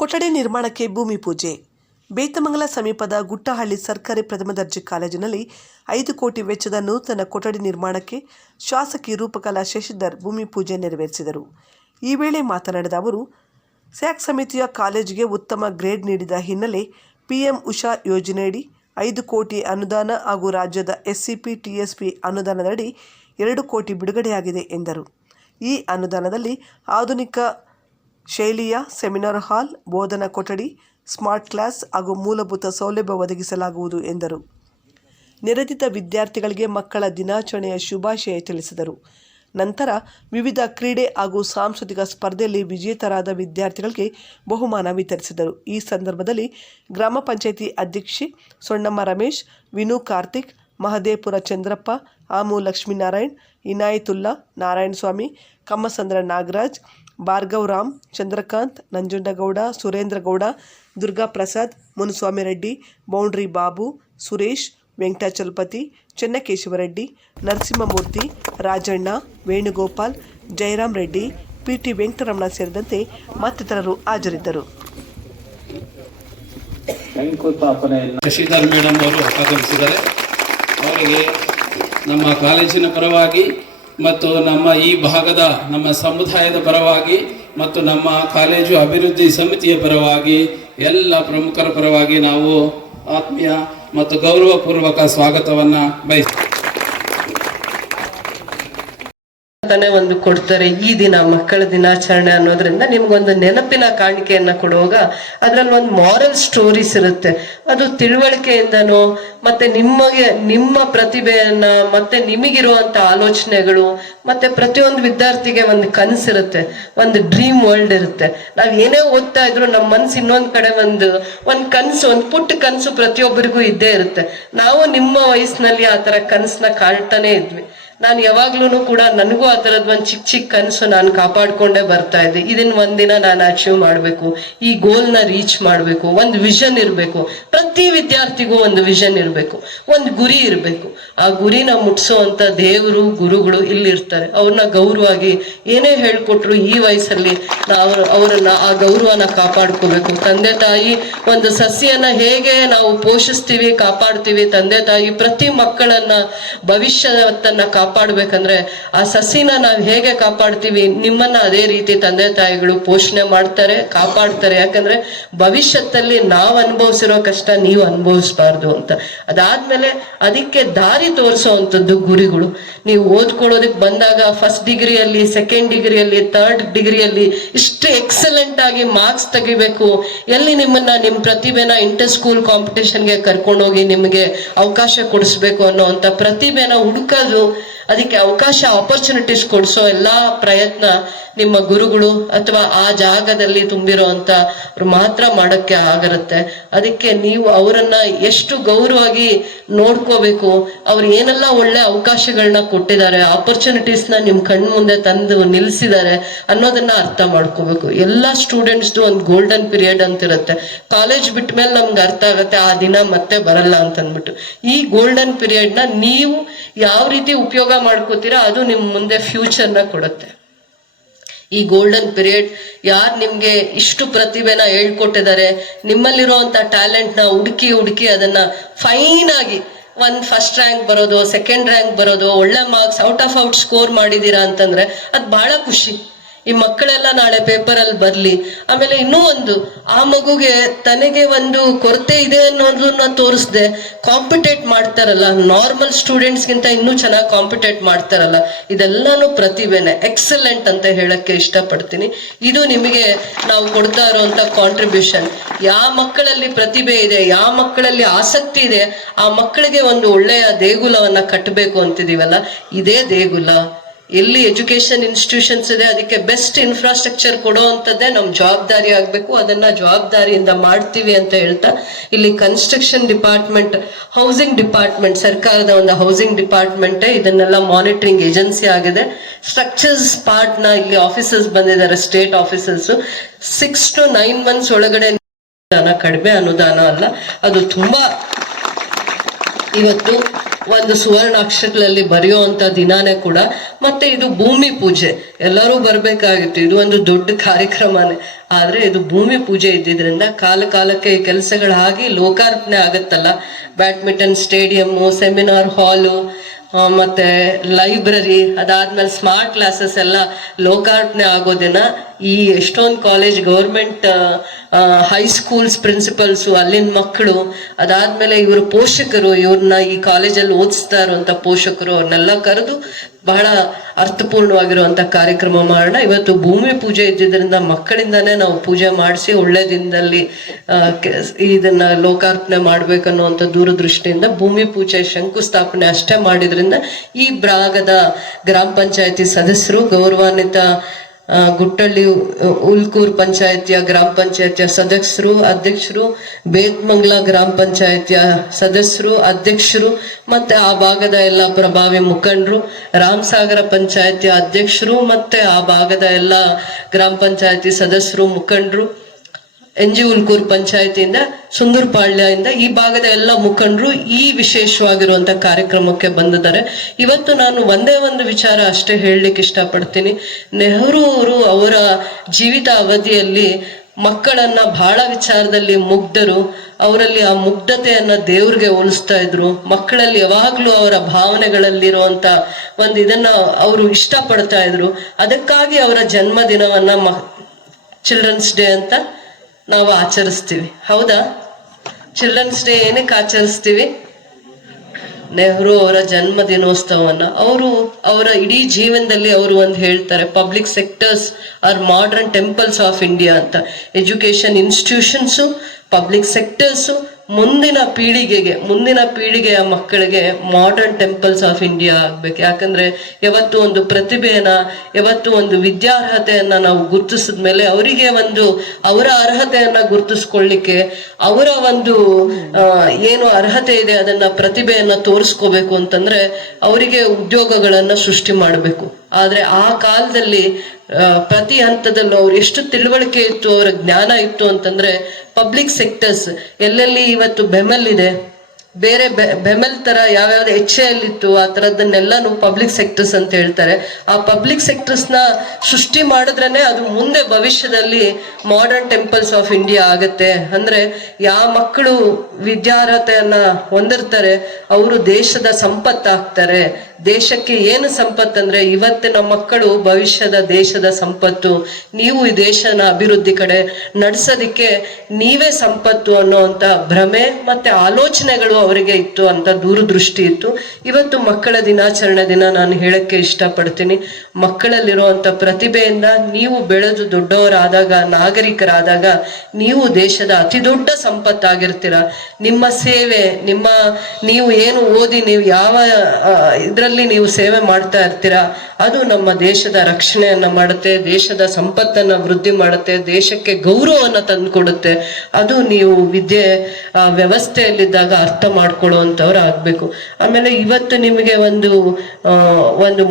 ಕೊಠಡಿ ನಿರ್ಮಾಣಕ್ಕೆ ಭೂಮಿ ಪೂಜೆ. ಬೇತಮಂಗಲ ಸಮೀಪದ ಗುಟ್ಟಹಳ್ಳಿ ಸರ್ಕಾರಿ ಪ್ರಥಮ ದರ್ಜೆ ಕಾಲೇಜಿನಲ್ಲಿ 5 ಕೋಟಿ ವೆಚ್ಚದ ನೂತನ ಕೊಠಡಿ ನಿರ್ಮಾಣಕ್ಕೆ ಶಾಸಕಿ ರೂಪಕಲಾ ಶಶಿಧರ್ ಭೂಮಿ ಪೂಜೆ ನೆರವೇರಿಸಿದರು. ಈ ವೇಳೆ ಮಾತನಾಡಿದ ಅವರು, ಸ್ಯಾಕ್ ಸಮಿತಿಯ ಕಾಲೇಜಿಗೆ ಉತ್ತಮ ಗ್ರೇಡ್ ನೀಡಿದ ಹಿನ್ನೆಲೆ PM ಉಷಾ ಯೋಜನೆಯಡಿ 5 ಕೋಟಿ ಅನುದಾನ ಹಾಗೂ ರಾಜ್ಯದ SCP TSP ಅನುದಾನದಡಿ 2 ಕೋಟಿ ಬಿಡುಗಡೆಯಾಗಿದೆ ಎಂದರು. ಈ ಅನುದಾನದಲ್ಲಿ ಆಧುನಿಕ ಶೈಲಿಯ ಸೆಮಿನಾರ್ ಹಾಲ್, ಬೋಧನಾ ಕೊಠಡಿ, ಸ್ಮಾರ್ಟ್ ಕ್ಲಾಸ್ ಹಾಗೂ ಮೂಲಭೂತ ಸೌಲಭ್ಯ ಒದಗಿಸಲಾಗುವುದು ಎಂದರು. ನೆರೆದಿದ್ದ ವಿದ್ಯಾರ್ಥಿಗಳಿಗೆ ಮಕ್ಕಳ ದಿನಾಚರಣೆಯ ಶುಭಾಶಯ ತಿಳಿಸಿದರು. ನಂತರ ವಿವಿಧ ಕ್ರೀಡೆ ಹಾಗೂ ಸಾಂಸ್ಕೃತಿಕ ಸ್ಪರ್ಧೆಯಲ್ಲಿ ವಿಜೇತರಾದ ವಿದ್ಯಾರ್ಥಿಗಳಿಗೆ ಬಹುಮಾನ ವಿತರಿಸಿದರು. ಈ ಸಂದರ್ಭದಲ್ಲಿ ಗ್ರಾಮ ಪಂಚಾಯಿತಿ ಅಧ್ಯಕ್ಷೆ ಸೊಣ್ಣಮ್ಮ ರಮೇಶ್, ವಿನು ಕಾರ್ತಿಕ್, ಮಹದೇಪುರ ಚಂದ್ರಪ್ಪ, ಆಮು ಲಕ್ಷ್ಮೀನಾರಾಯಣ್, ಇನಾಯತುಲ್ಲಾ, ನಾರಾಯಣಸ್ವಾಮಿ, ಕಮ್ಮಸಂದ್ರ ನಾಗರಾಜ್, ಭಾರ್ಗವ್ ರಾಮ್, ಚಂದ್ರಕಾಂತ್, ನಂಜುಂಡಗೌಡ, ಸುರೇಂದ್ರಗೌಡ, ದುರ್ಗಾಪ್ರಸಾದ್, ಮುನುಸ್ವಾಮಿ ರೆಡ್ಡಿ, ಬೌಂಡ್ರಿ ಬಾಬು, ಸುರೇಶ್, ವೆಂಕಟಾಚಲಪತಿ, ಚೆನ್ನಕೇಶವರೆಡ್ಡಿ, ನರಸಿಂಹಮೂರ್ತಿ, ರಾಜಣ್ಣ, ವೇಣುಗೋಪಾಲ್, ಜಯರಾಮ್ ರೆಡ್ಡಿ, PT ವೆಂಕಟರಮಣ ಸೇರಿದಂತೆ ಮತ್ತಿತರರು ಹಾಜರಿದ್ದರು. ಶಶಿಧರ್ ಮೇಡಮ್ ಅವರು ಆಗಮಿಸಿದ್ದಾರೆ. ಅವರಿಗೆ ನಮ್ಮ ಕಾಲೇಜಿನ ಪರವಾಗಿ ಮತ್ತು ನಮ್ಮ ಈ ಭಾಗದ ನಮ್ಮ ಸಮುದಾಯದ ಪರವಾಗಿ ಮತ್ತು ನಮ್ಮ ಕಾಲೇಜು ಅಭಿವೃದ್ಧಿ ಸಮಿತಿಯ ಪರವಾಗಿ ಎಲ್ಲ ಪ್ರಮುಖರ ಪರವಾಗಿ ನಾವು ಆತ್ಮೀಯ ಮತ್ತು ಗೌರವಪೂರ್ವಕ ಸ್ವಾಗತವನ್ನ ಬಯಸ್ತೀವಿ. ಒಂದು ಕೊಡ್ತಾರೆ. ಈ ದಿನ ಮಕ್ಕಳ ದಿನಾಚರಣೆ ಅನ್ನೋದ್ರಿಂದ ನಿಮ್ಗೊಂದು ನೆನಪಿನ ಕಾಣಿಕೆಯನ್ನ ಕೊಡುವಾಗ ಅದ್ರಲ್ಲಿ ಒಂದು ಮಾರಲ್ ಸ್ಟೋರೀಸ್ ಇರುತ್ತೆ. ಅದು ತಿಳುವಳಿಕೆಯಿಂದನೋ ಮತ್ತೆ ನಿಮ್ಮ ಪ್ರತಿಭೆಯನ್ನ ಮತ್ತೆ ನಿಮಗಿರುವಂತ ಆಲೋಚನೆಗಳು ಮತ್ತೆ ಪ್ರತಿಯೊಂದು ವಿದ್ಯಾರ್ಥಿಗೆ ಒಂದು ಕನಸಿರುತ್ತೆ, ಒಂದು ಡ್ರೀಮ್ ವರ್ಲ್ಡ್ ಇರುತ್ತೆ. ನಾವ್ ಏನೇ ಓದ್ತಾ ಇದ್ರು ನಮ್ಮ ಮನ್ಸು ಇನ್ನೊಂದ್ ಕಡೆ ಒಂದು ಕನಸು, ಒಂದು ಪುಟ್ಟ ಕನಸು ಪ್ರತಿಯೊಬ್ಬರಿಗೂ ಇದ್ದೇ ಇರುತ್ತೆ. ನಾವು ನಿಮ್ಮ ವಯಸ್ಸಿನಲ್ಲಿ ಆ ತರ ಕನಸನ್ನ ಕಾಣ್ತಾನೆ ಇದ್ವಿ. ನಾನು ಯಾವಾಗ್ಲೂ ಕೂಡ ನನಗೂ ಆ ತರದ್ ಒಂದು ಚಿಕ್ಕ ಕನಸು ನಾನು ಕಾಪಾಡ್ಕೊಂಡೇ ಬರ್ತಾ ಇದ್ದೆ. ಇದನ್ನ ಒಂದಿನ ನಾನು ಅಚೀವ್ ಮಾಡ್ಬೇಕು, ಈ ಗೋಲ್ನ ರೀಚ್ ಮಾಡ್ಬೇಕು, ಒಂದು ವಿಷನ್ ಇರ್ಬೇಕು. ಪ್ರತಿ ವಿದ್ಯಾರ್ಥಿಗೂ ಒಂದು ವಿಷನ್ ಇರ್ಬೇಕು, ಒಂದು ಗುರಿ ಇರ್ಬೇಕು. ಆ ಗುರಿನ ಮುಟ್ಸೋಂತ ದೇವರು, ಗುರುಗಳು ಇಲ್ಲಿರ್ತಾರೆ. ಅವ್ರನ್ನ ಗೌರವವಾಗಿ ಏನೇ ಹೇಳ್ಕೊಟ್ರು ಈ ವಯಸ್ಸಲ್ಲಿ ಅವರನ್ನ ಆ ಗೌರವನ ಕಾಪಾಡ್ಕೋಬೇಕು. ತಂದೆ ತಾಯಿ ಒಂದು ಸಸ್ಯನ ಹೇಗೆ ನಾವು ಪೋಷಿಸ್ತೀವಿ, ಕಾಪಾಡ್ತೀವಿ, ತಂದೆ ತಾಯಿ ಪ್ರತಿ ಮಕ್ಕಳನ್ನ ಭವಿಷ್ಯವತ್ತನ್ನ ಕಾಪಾಡ್ಬೇಕಂದ್ರೆ ಆ ಸಸಿನ ನಾವು ಹೇಗೆ ಕಾಪಾಡ್ತೀವಿ, ನಿಮ್ಮನ್ನ ಅದೇ ರೀತಿ ತಂದೆ ತಾಯಿಗಳು ಪೋಷಣೆ ಮಾಡ್ತಾರೆ, ಕಾಪಾಡ್ತಾರೆ. ಯಾಕಂದ್ರೆ ಭವಿಷ್ಯದಲ್ಲಿ ನಾವು ಅನುಭವಿಸಿರೋ ಕಷ್ಟ ನೀವು ಅನುಭವಿಸ್ಬಾರ್ದು ಅಂತ. ಅದಾದ್ಮೇಲೆ ಅದಕ್ಕೆ ದಾರಿ ತೋರಿಸೋವಂಥದ್ದು ಗುರಿಗಳು. ನೀವು ಓದ್ಕೊಳ್ಳೋದಕ್ಕೆ ಬಂದಾಗ ಫಸ್ಟ್ ಡಿಗ್ರಿಯಲ್ಲಿ, ಸೆಕೆಂಡ್ ಡಿಗ್ರಿಯಲ್ಲಿ, ಥರ್ಡ್ ಡಿಗ್ರಿಯಲ್ಲಿ ಇಷ್ಟು ಎಕ್ಸಲೆಂಟ್ ಆಗಿ ಮಾರ್ಕ್ಸ್ ತೆಗಿಬೇಕು, ಎಲ್ಲಿ ನಿಮ್ಮ ಪ್ರತಿಭೆನ ಇಂಟರ್ ಸ್ಕೂಲ್ ಕಾಂಪಿಟೇಷನ್ಗೆ ಕರ್ಕೊಂಡೋಗಿ ನಿಮಗೆ ಅವಕಾಶ ಕೊಡಿಸ್ಬೇಕು ಅನ್ನೋಂಥ ಪ್ರತಿಭೆನ ಹುಡುಕೋದು, ಅದಕ್ಕೆ ಅವಕಾಶ ಆಪರ್ಚುನಿಟೀಸ್ ಕೊಡಿಸೋ ಎಲ್ಲಾ ಪ್ರಯತ್ನ ನಿಮ್ಮ ಗುರುಗಳು ಅಥವಾ ಆ ಜಾಗದಲ್ಲಿ ತುಂಬಿರೋಂತ ಮಾತ್ರ ಮಾಡಕ್ಕೆ ಆಗಿರುತ್ತೆ. ಅದಕ್ಕೆ ನೀವು ಅವರನ್ನ ಎಷ್ಟು ಗೌರವವಾಗಿ ನೋಡ್ಕೋಬೇಕು, ಅವ್ರು ಏನೆಲ್ಲ ಒಳ್ಳೆ ಅವಕಾಶಗಳನ್ನ ಕೊಟ್ಟಿದ್ದಾರೆ, ಆಪರ್ಚುನಿಟೀಸ್ನ ನಿಮ್ ಕಣ್ ಮುಂದೆ ತಂದು ನಿಲ್ಸಿದ್ದಾರೆ ಅನ್ನೋದನ್ನ ಅರ್ಥ ಮಾಡ್ಕೋಬೇಕು. ಎಲ್ಲಾ ಸ್ಟೂಡೆಂಟ್ಸ್ದು ಒಂದು ಗೋಲ್ಡನ್ ಪೀರಿಯಡ್ ಅಂತ ಇರುತ್ತೆ. ಕಾಲೇಜ್ ಬಿಟ್ಟ ಮೇಲೆ ನಮ್ಗೆ ಅರ್ಥ ಆಗತ್ತೆ ಆ ದಿನ ಮತ್ತೆ ಬರಲ್ಲ ಅಂತ ಅಂದ್ಬಿಟ್ಟು. ಈ ಗೋಲ್ಡನ್ ಪೀರಿಯಡ್ ನ ನೀವು ಯಾವ ರೀತಿ ಉಪಯೋಗ ಮಾಡ್ಕೋತೀರಾ ಅದು ನಿಮ್ ಮುಂದೆ ಫ್ಯೂಚರ್ನ ಕೊಡುತ್ತೆ. ಈ ಗೋಲ್ಡನ್ ಪೀರಿಯಡ್ ಯಾರು ನಿಮ್ಗೆ ಇಷ್ಟು ಪ್ರತಿಭೆನ ಹೇಳ್ಕೊಟ್ಟಿದ್ದಾರೆ, ನಿಮ್ಮಲ್ಲಿರುವಂತ ಟ್ಯಾಲೆಂಟ್ ನ ಹುಡುಕಿ ಅದನ್ನ ಫೈನ್ ಆಗಿ ಒಂದು ಫಸ್ಟ್ ರ್ಯಾಂಕ್ ಬರೋದು, ಸೆಕೆಂಡ್ ರ್ಯಾಂಕ್ ಬರೋದು, ಒಳ್ಳೆ marks out of out score ಮಾಡಿದೀರಾ ಅಂತಂದ್ರೆ ಅದ್ ಬಹಳ ಖುಷಿ. ಈ ಮಕ್ಕಳೆಲ್ಲ ನಾಳೆ ಪೇಪರ್ ಅಲ್ಲಿ ಬರ್ಲಿ. ಆಮೇಲೆ ಇನ್ನೂ ಒಂದು, ಆ ಮಗುಗೆ ತನಗೆ ಒಂದು ಕೊರತೆ ಇದೆ ಅನ್ನೋದನ್ನ ತೋರಿಸ್ದೆ ಕಾಂಪಿಟೇಟ್ ಮಾಡ್ತಾರಲ್ಲ, ನಾರ್ಮಲ್ ಸ್ಟೂಡೆಂಟ್ಸ್ ಗಿಂತ ಇನ್ನೂ ಚೆನ್ನಾಗಿ ಕಾಂಪಿಟೇಟ್ ಮಾಡ್ತಾರಲ್ಲ, ಇದೆಲ್ಲಾನು ಪ್ರತಿಭೆನೆ, ಎಕ್ಸಲೆಂಟ್ ಅಂತ ಹೇಳಕ್ಕೆ ಇಷ್ಟಪಡ್ತೀನಿ. ಇದು ನಿಮಗೆ ನಾವು ಕೊಡ್ತಾ ಇರುವಂತ ಕಾಂಟ್ರಿಬ್ಯೂಷನ್. ಯಾವ ಮಕ್ಕಳಲ್ಲಿ ಪ್ರತಿಭೆ ಇದೆ, ಯಾವ ಮಕ್ಕಳಲ್ಲಿ ಆಸಕ್ತಿ ಇದೆ, ಆ ಮಕ್ಕಳಿಗೆ ಒಂದು ಒಳ್ಳೆಯ ದೇಗುಲವನ್ನ ಕಟ್ಟಬೇಕು ಅಂತಿದೀವಲ್ಲ, ಇದೇ ದೇಗುಲ. ಎಲ್ಲಿ ಎಜುಕೇಶನ್ ಇನ್ಸ್ಟಿಟ್ಯೂಷನ್ಸ್ ಇದೆ ಅದಕ್ಕೆ ಬೆಸ್ಟ್ ಇನ್ಫ್ರಾಸ್ಟ್ರಕ್ಚರ್ ಕೊಡೋ ಅಂತದ್ದೇ ನಮ್ ಜವಾಬ್ದಾರಿ ಆಗ್ಬೇಕು. ಅದನ್ನ ಜವಾಬ್ದಾರಿಯಿಂದ ಮಾಡ್ತೀವಿ ಅಂತ ಹೇಳ್ತಾ, ಇಲ್ಲಿ ಕನ್ಸ್ಟ್ರಕ್ಷನ್ ಡಿಪಾರ್ಟ್ಮೆಂಟ್, ಹೌಸಿಂಗ್ ಡಿಪಾರ್ಟ್ಮೆಂಟ್, ಸರ್ಕಾರದ ಒಂದು ಹೌಸಿಂಗ್ ಡಿಪಾರ್ಟ್ಮೆಂಟ್ ಇದನ್ನೆಲ್ಲ ಮಾನಿಟರಿಂಗ್ ಏಜೆನ್ಸಿ ಆಗಿದೆ. ಸ್ಟ್ರಕ್ಚರ್ಸ್ ಪಾರ್ಟ್ ನ ಇಲ್ಲಿ ಆಫೀಸರ್ಸ್ ಬಂದಿದ್ದಾರೆ, ಸ್ಟೇಟ್ ಆಫೀಸರ್ಸ್. 6 to 9 months ಒಳಗಡೆ ಕಡಿಮೆ ಅನುದಾನ ಅಲ್ಲ, ಅದು ತುಂಬಾ ಇವತ್ತು ಒಂದು ಸುವರ್ಣ ಅಕ್ಷರಗಳಲ್ಲಿ ಬರೆಯುವಂತ ದಿನಾನೇ ಕೂಡ. ಮತ್ತೆ ಇದು ಭೂಮಿ ಪೂಜೆ, ಎಲ್ಲರೂ ಬರ್ಬೇಕಾಗಿತ್ತು, ಇದು ಒಂದು ದೊಡ್ಡ ಕಾರ್ಯಕ್ರಮನೇ. ಆದ್ರೆ ಇದು ಭೂಮಿ ಪೂಜೆ ಇದ್ದಿದ್ರಿಂದ ಕಾಲಕ್ಕೆ ಕೆಲಸಗಳಾಗಿ ಲೋಕಾರ್ಪಣೆ ಆಗತ್ತಲ್ಲ. ಬ್ಯಾಡ್ಮಿಂಟನ್ ಸ್ಟೇಡಿಯಮ್ಮು, ಸೆಮಿನಾರ್ ಹಾಲು, ಮತ್ತೆ ಲೈಬ್ರರಿ, ಅದಾದ್ಮೇಲೆ ಸ್ಮಾರ್ಟ್ ಕ್ಲಾಸಸ್ ಎಲ್ಲ ಲೋಕಾರ್ಪಣೆ ಆಗೋ ದಿನ ಈ ಎಷ್ಟೊಂದು ಕಾಲೇಜ್, ಗೌರ್ಮೆಂಟ್ ಹೈಸ್ಕೂಲ್ಸ್ ಪ್ರಿನ್ಸಿಪಲ್ಸು, ಅಲ್ಲಿನ ಮಕ್ಕಳು, ಅದಾದ್ಮೇಲೆ ಇವ್ರ ಪೋಷಕರು, ಇವ್ರನ್ನ ಈ ಕಾಲೇಜಲ್ಲಿ ಓದಿಸ್ತಾ ಇರುವಂತ ಪೋಷಕರು, ಅವ್ರನ್ನೆಲ್ಲ ಕರೆದು ಬಹಳ ಅರ್ಥಪೂರ್ಣವಾಗಿರುವಂತ ಕಾರ್ಯಕ್ರಮ ಮಾಡೋಣ. ಇವತ್ತು ಭೂಮಿ ಪೂಜೆ ಇದ್ದಿದ್ರಿಂದ ಮಕ್ಕಳಿಂದಾನೇ ನಾವು ಪೂಜೆ ಮಾಡಿಸಿ ಒಳ್ಳೆ ದಿನದಲ್ಲಿ ಇದನ್ನ ಲೋಕಾರ್ಪಣೆ ಮಾಡ್ಬೇಕನ್ನುವಂತ ದೂರದೃಷ್ಟಿಯಿಂದ ಭೂಮಿ ಪೂಜೆ ಶಂಕುಸ್ಥಾಪನೆ ಅಷ್ಟೇ ಮಾಡಿದ್ರಿಂದ ಈ ಭಾಗದ ಗ್ರಾಮ ಪಂಚಾಯತಿ ಸದಸ್ಯರು, ಗೌರವಾನ್ವಿತ ಗುಟ್ಟಳ್ಳಿ ಉಲ್ಕೂರ್ ಪಂಚಾಯತಿಯ ಗ್ರಾಮ ಪಂಚಾಯತಿಯ ಸದಸ್ಯರು, ಅಧ್ಯಕ್ಷರು, ಬೇತ್ಮಂಗ್ಲ ಗ್ರಾಮ ಪಂಚಾಯತಿಯ ಸದಸ್ಯರು, ಅಧ್ಯಕ್ಷರು, ಮತ್ತೆ ಆ ಭಾಗದ ಎಲ್ಲ ಪ್ರಭಾವಿ ಮುಖಂಡರು, ರಾಮಸಾಗರ ಪಂಚಾಯತಿಯ ಅಧ್ಯಕ್ಷರು, ಮತ್ತೆ ಆ ಭಾಗದ ಎಲ್ಲ ಗ್ರಾಮ ಪಂಚಾಯತಿ ಸದಸ್ಯರು, ಮುಖಂಡರು, NG ಉಲ್ಕೂರ್ ಪಂಚಾಯತಿಯಿಂದ, ಸುಂದರಪಾಳ್ಯದಿಂದ ಈ ಭಾಗದ ಎಲ್ಲ ಮುಖಂಡರು ಈ ವಿಶೇಷವಾಗಿರುವಂತ ಕಾರ್ಯಕ್ರಮಕ್ಕೆ ಬಂದಿದ್ದಾರೆ. ಇವತ್ತು ನಾನು ಒಂದೇ ಒಂದು ವಿಚಾರ ಅಷ್ಟೇ ಹೇಳಲಿಕ್ಕೆ ಇಷ್ಟಪಡ್ತೀನಿ. ನೆಹರು ಅವರು ಅವರ ಜೀವಿತ ಅವಧಿಯಲ್ಲಿ ಮಕ್ಕಳನ್ನ ಬಹಳ ವಿಚಾರದಲ್ಲಿ ಮುಗ್ಧರು. ಅವರಲ್ಲಿ ಆ ಮುಗ್ಧತೆಯನ್ನ ದೇವ್ರಿಗೆ ಹೋಲಿಸ್ತಾ ಇದ್ರು. ಮಕ್ಕಳಲ್ಲಿ ಯಾವಾಗ್ಲೂ ಅವರ ಭಾವನೆಗಳಲ್ಲಿರುವಂತ ಒಂದು ಇದನ್ನ ಅವರು ಇಷ್ಟಪಡ್ತಾ ಇದ್ರು. ಅದಕ್ಕಾಗಿ ಅವರ ಜನ್ಮ ದಿನವನ್ನ ಚಿಲ್ಡ್ರನ್ಸ್ ಡೇ ಅಂತ ನಾವು ಆಚರಿಸ್ತೀವಿ. ಹೌದಾ? ಚಿಲ್ಡ್ರನ್ಸ್ ಡೇ ಏನಕ್ಕೆ ಆಚರಿಸ್ತೀವಿ? ನೆಹರು ಅವರ ಜನ್ಮ ದಿನೋತ್ಸವನ್ನ ಅವರ ಇಡೀ ಜೀವನದಲ್ಲಿ ಅವರು ಒಂದು ಹೇಳ್ತಾರೆ, public sectors are modern temples of India ಅಂತ. ಎಜುಕೇಶನ್ ಇನ್ಸ್ಟಿಟ್ಯೂಷನ್ಸು, ಪಬ್ಲಿಕ್ ಸೆಕ್ಟರ್ಸು ಮುಂದಿನ ಪೀಳಿಗೆಯ ಮಕ್ಕಳಿಗೆ ಮಾಡರ್ನ್ ಟೆಂಪಲ್ಸ್ ಆಫ್ ಇಂಡಿಯಾ ಆಗ್ಬೇಕು. ಯಾಕಂದ್ರೆ ಯಾವತ್ತು ಒಂದು ಪ್ರತಿಭೆಯನ್ನ, ಯಾವತ್ತು ಒಂದು ವಿದ್ಯಾರ್ಹತೆಯನ್ನ ನಾವು ಗುರುತಿಸಿದ್ಮೇಲೆ ಅವರಿಗೆ ಒಂದು ಅವರ ಅರ್ಹತೆಯನ್ನ ಗುರುತಿಸ್ಕೊಳ್ಳಿಕ್ಕೆ, ಅವರ ಒಂದು ಏನು ಅರ್ಹತೆ ಇದೆ ಅದನ್ನ ಪ್ರತಿಭೆಯನ್ನ ತೋರಿಸ್ಕೋಬೇಕು ಅಂತಂದ್ರೆ ಅವರಿಗೆ ಉದ್ಯೋಗಗಳನ್ನ ಸೃಷ್ಟಿ ಮಾಡಬೇಕು. ಆದ್ರೆ ಆ ಕಾಲದಲ್ಲಿ ಪ್ರತಿ ಹಂತದಲ್ಲೂ ಅವ್ರು ಎಷ್ಟು ತಿಳುವಳಿಕೆ ಇತ್ತು, ಅವರ ಜ್ಞಾನ ಇತ್ತು ಅಂತಂದ್ರೆ ಪಬ್ಲಿಕ್ ಸೆಕ್ಟರ್ಸ್ ಎಲ್ಲೆಲ್ಲಿ ಇವತ್ತು ಬೆಮೆಲ್ ಬೇರೆ ಬೆಮೆಲ್ ತರ ಯಾವ್ಯಾವ್ದು HAL ಇತ್ತು ಆ ತರದನ್ನೆಲ್ಲಾನು ಪಬ್ಲಿಕ್ ಸೆಕ್ಟರ್ಸ್ ಅಂತ ಹೇಳ್ತಾರೆ. ಆ ಪಬ್ಲಿಕ್ ಸೆಕ್ಟರ್ಸ್ ನ ಸೃಷ್ಟಿ ಮಾಡಿದ್ರೇನೆ ಅದು ಮುಂದೆ ಭವಿಷ್ಯದಲ್ಲಿ ಮಾಡರ್ನ್ ಟೆಂಪಲ್ಸ್ ಆಫ್ ಇಂಡಿಯಾ ಆಗತ್ತೆ. ಅಂದ್ರೆ ಯಾವ ಮಕ್ಕಳು ವಿದ್ಯಾರ್ಹತೆಯನ್ನ ಹೊಂದಿರ್ತಾರೆ ಅವರು ದೇಶದ ಸಂಪತ್ತಾಗ್ತಾರೆ. ದೇಶಕ್ಕೆ ಏನು ಸಂಪತ್ತಂದ್ರೆ ಇವತ್ತಿನ ಮಕ್ಕಳು ಭವಿಷ್ಯದ ದೇಶದ ಸಂಪತ್ತು. ನೀವು ಈ ದೇಶನ ಅಭಿವೃದ್ಧಿ ಕಡೆ ನಡೆಸೋದಿಕ್ಕೆ ನೀವೇ ಸಂಪತ್ತು ಅನ್ನೋಂತ ಭ್ರಮೆ ಮತ್ತೆ ಆಲೋಚನೆಗಳು ಅವರಿಗೆ ಇತ್ತು ಅಂತ ದೂರದೃಷ್ಟಿ ಇತ್ತು. ಇವತ್ತು ಮಕ್ಕಳ ದಿನಾಚರಣೆ ದಿನ ನಾನು ಹೇಳಕ್ಕೆ ಇಷ್ಟಪಡ್ತೀನಿ, ಮಕ್ಕಳಲ್ಲಿರುವಂತ ಪ್ರತಿಭೆಯಿಂದ ನೀವು ಬೆಳೆದು ದೊಡ್ಡವರಾದಾಗ, ನಾಗರಿಕರಾದಾಗ ನೀವು ದೇಶದ ಅತಿ ದೊಡ್ಡ ಸಂಪತ್ತಾಗಿರ್ತೀರ. ನಿಮ್ಮ ಸೇವೆ, ನೀವು ಏನು ಓದಿ ನೀವು ಯಾವ ಇದರಲ್ಲಿ ನೀವು ಸೇವೆ ಮಾಡ್ತಾ ಇರ್ತೀರಾ ಅದು ನಮ್ಮ ದೇಶದ ರಕ್ಷಣೆಯನ್ನ ಮಾಡುತ್ತೆ, ದೇಶದ ಸಂಪತ್ತನ್ನ ವೃದ್ಧಿ ಮಾಡುತ್ತೆ, ದೇಶಕ್ಕೆ ಗೌರವವನ್ನ ತಂದುಕೊಡುತ್ತೆ. ಅದು ನೀವು ವಿದ್ಯೆ ವ್ಯವಸ್ಥೆಯಲ್ಲಿದ್ದಾಗ ಅರ್ಥ ಮಾಡ್ಕೊಳ್ಳುವಂಥವ್ರು ಆಗ್ಬೇಕು. ಆಮೇಲೆ ಇವತ್ತು ನಿಮಗೆ ಒಂದು